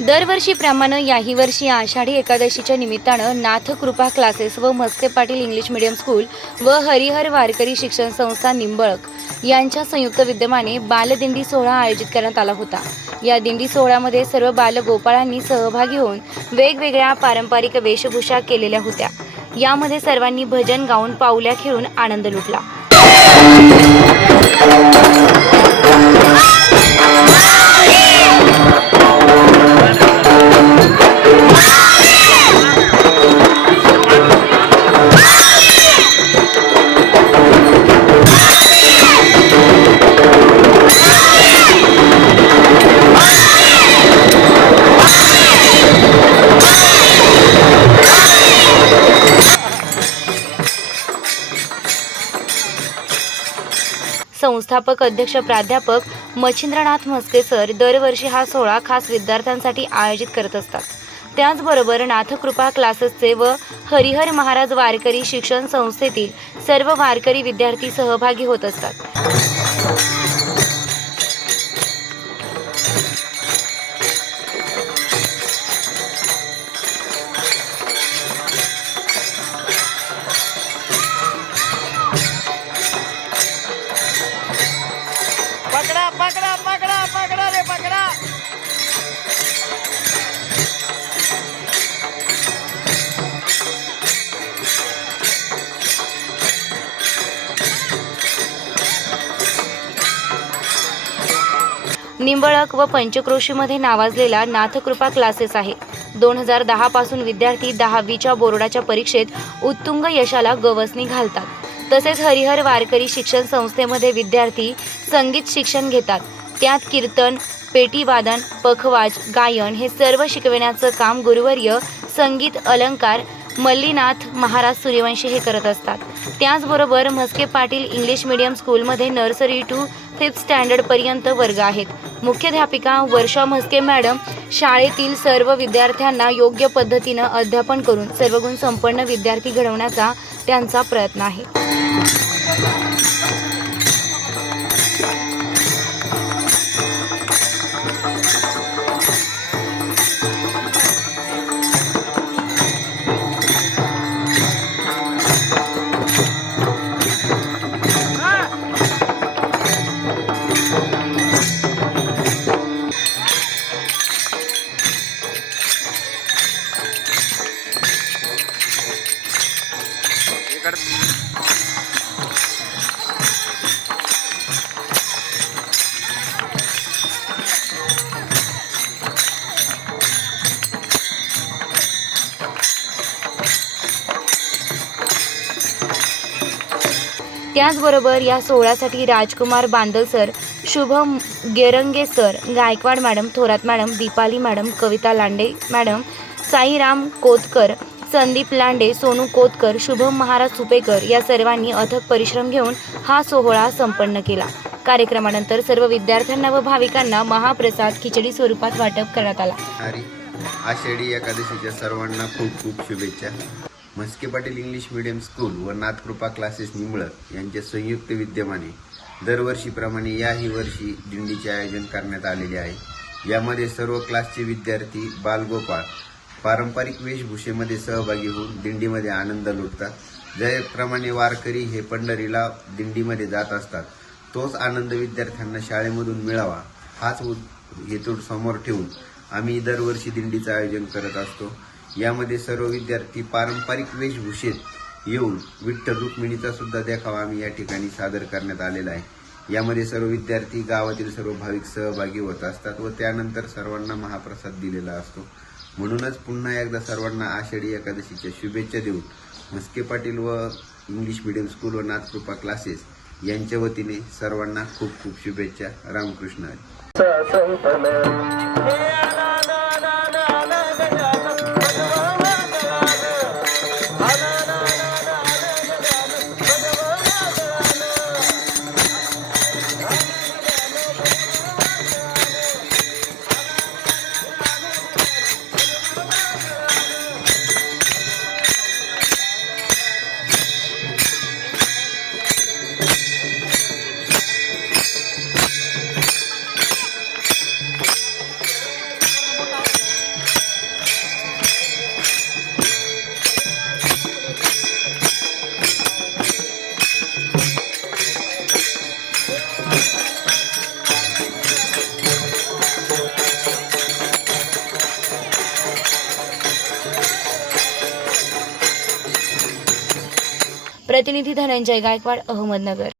दरवर्षीप्रमाणे याही वर्षी आषाढी एकादशीच्या निमित्तानं नाथकृपा क्लासेस व Maske Patil English medium school व हरिहर वारकरी शिक्षण संस्था निंबळक यांच्या संयुक्त विद्यमाने बालदिंडी सोहळा आयोजित करण्यात आला होता. या दिंडी सोहळ्यामध्ये सर्व बालगोपाळांनी सहभागी होऊन वेगवेगळ्या पारंपरिक वेशभूषा केलेल्या होत्या. यामध्ये सर्वांनी भजन गाऊन पावल्या खेळून आनंद लुटला. संस्थापक अध्यक्ष प्राध्यापक मच्छिंद्रनाथ म्हस्के सर दरवर्षी हा सोहळा खास विद्यार्थ्यांसाठी आयोजित करत असतात. त्याचबरोबर नाथकृपा क्लासेसचे व हरिहर महाराज वारकरी शिक्षण संस्थेतील सर्व वारकरी विद्यार्थी सहभागी होत असतात. निंबळक व पंचक्रोशीमध्ये नावाजलेला नाथकृपा क्लासेस आहे. दोन हजार दहापासून विद्यार्थी दहावीच्या बोर्डाच्या परीक्षेत उत्तुंग यशाला गवसणी घालतात. तसेच हरिहर वारकरी शिक्षण संस्थेमध्ये विद्यार्थी संगीत शिक्षण घेतात. त्यात कीर्तन पेटीवादन पखवाज गायन हे सर्व शिकविण्याचं काम गुरुवर्य संगीत अलंकार मल्लीनाथ महाराज सूर्यवंशी हे करत असतात. त्याचबरोबर म्हस्के पाटील इंग्लिश मीडियम स्कूलमध्ये नर्सरी टू फिफ्थ स्टँडर्डपर्यंत वर्ग आहेत. मुख्याध्यापिका वर्षा म्हस्के मॅडम शाळेतील सर्व विद्यार्थ्यांना योग्य पद्धतीनं अध्यापन करून सर्वगुण संपन्न विद्यार्थी घडवण्याचा त्यांचा प्रयत्न आहे. त्याचबरोबर या सोहळ्यासाठी Rajkumar Bandal sir Shubham Gerange sir Gaikwad madam Thorat madam Deepali madam Kavita Lande madam Sairam Kotkar Sandeep Lande Sonu Kotkar Shubham Maharaj Supekar या सर्वांनी अथक परिश्रम घेऊन हा सोहळा संपन्न केला. कार्यक्रमानंतर सर्व विद्यार्थ्यांना व भाविकांना महाप्रसाद खिचडी स्वरूपात वाटप करण्यात आला. आषाढी एकादशीच्या सर्वांना खूप खूप शुभेच्छा. Mhaske Patil English medium school व नाथकृपा क्लासेस निंबळक यांच्या संयुक्त विद्यमाने दरवर्षीप्रमाणे याही वर्षी दिंडीचे आयोजन करण्यात आलेले आहे. यामध्ये सर्व क्लासचे विद्यार्थी बालगोपाळ पारंपरिक वेशभूषेमध्ये सहभागी होऊन दिंडीमध्ये आनंद लुटतात. ज्याप्रमाणे वारकरी हे पंढरीला दिंडीमध्ये जात असतात तोच आनंद विद्यार्थ्यांना शाळेमधून मिळावा हाच हेतू समोर ठेवून आम्ही दरवर्षी दिंडीचं आयोजन करत असतो. यामध्ये सर्व विद्यार्थी पारंपरिक वेशभूषेत येऊन विठ्ठल रुक्मिणीचा सुद्धा देखावा आम्ही या ठिकाणी सादर करण्यात आलेला आहे. यामध्ये सर्व विद्यार्थी गावातील सर्व भाविक सहभागी होत असतात व त्यानंतर सर्वांना महाप्रसाद दिलेला असतो. म्हणूनच पुन्हा एकदा सर्वांना आषाढी एकादशीच्या शुभेच्छा देऊन म्हस्के पाटील व इंग्लिश मीडियम स्कूल व नाथकृपा क्लासेस यांच्या वतीने सर्वांना खूप खूप शुभेच्छा. रामकृष्ण. प्रतिनिधी धनंजय गायकवाड अहमदनगर.